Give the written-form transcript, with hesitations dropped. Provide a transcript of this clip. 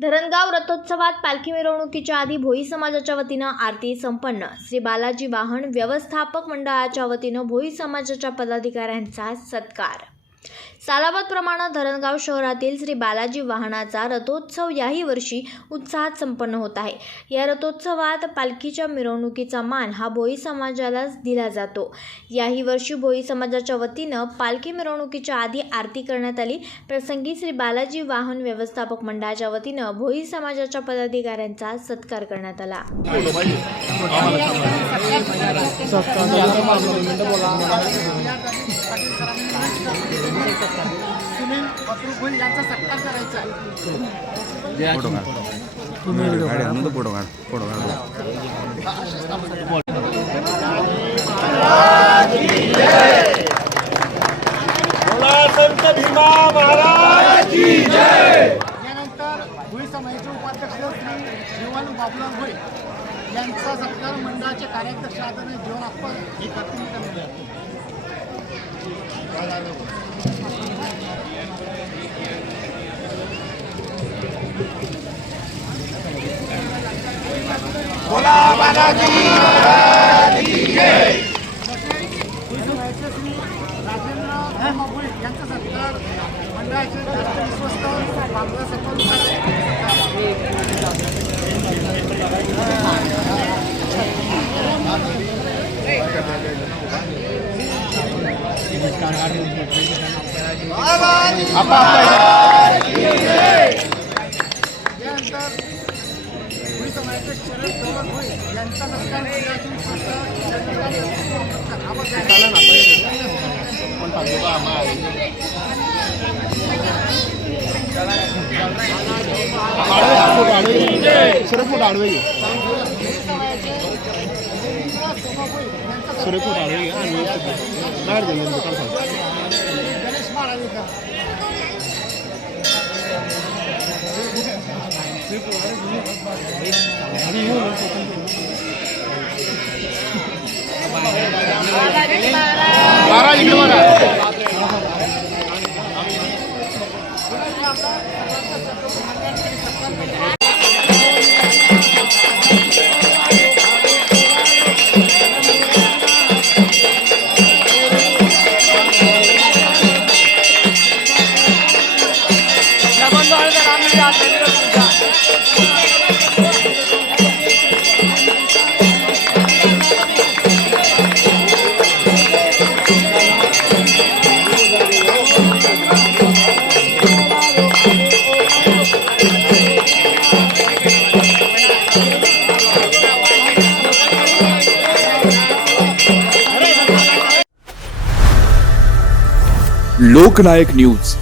धरणगाव रथोत्सवात पालखी मिरवणुकीच्या आधी भोई समाजाच्या वतीनं आरती संपन्न। श्री बालाजी वाहन व्यवस्थापक मंडळाच्या वतीनं भोई समाजाच्या पदाधिकाऱ्यांचा सत्कार। सालाबादप्रमाणे धरणगाव शहरातील श्री बालाजी वाहनाचा रथोत्सव याही वर्षी उत्साहात संपन्न होत आहे। या रथोत्सवात पालखीच्या मिरवणुकीचा मान हा भोई समाजालाच दिला जातो। याही वर्षी भोई समाजाच्या वतीनं पालखी मिरवणुकीच्या आधी आरती करण्यात आली। प्रसंगी श्री बालाजी वाहन व्यवस्थापक मंडळाच्या वतीनं भोई समाजाच्या पदाधिकाऱ्यांचा सत्कार करण्यात आला। सुनील अप्रूव्ह यांचा सत्कार करायचा आहे। संत भीमा महाराज की जय। यानंतर भोई समाजाचे उपाध्यक्ष श्री जीवन बाबुराव भोई यांचा सत्कार मंडळाचे कार्याध्यक्ष आदरणीय जीवन अप्पा हे करतील। बोला बालाजी महाराज की जय। श्री राजेंद्र भोई यांचा सत्कार मंडळाचे विश्वस्त बांगला सफल यानंतर भोई समाजाचे शरद गौरव भोई यांचा सत्कार मंडळाचे गणेश महाराज लोकनायक न्यूज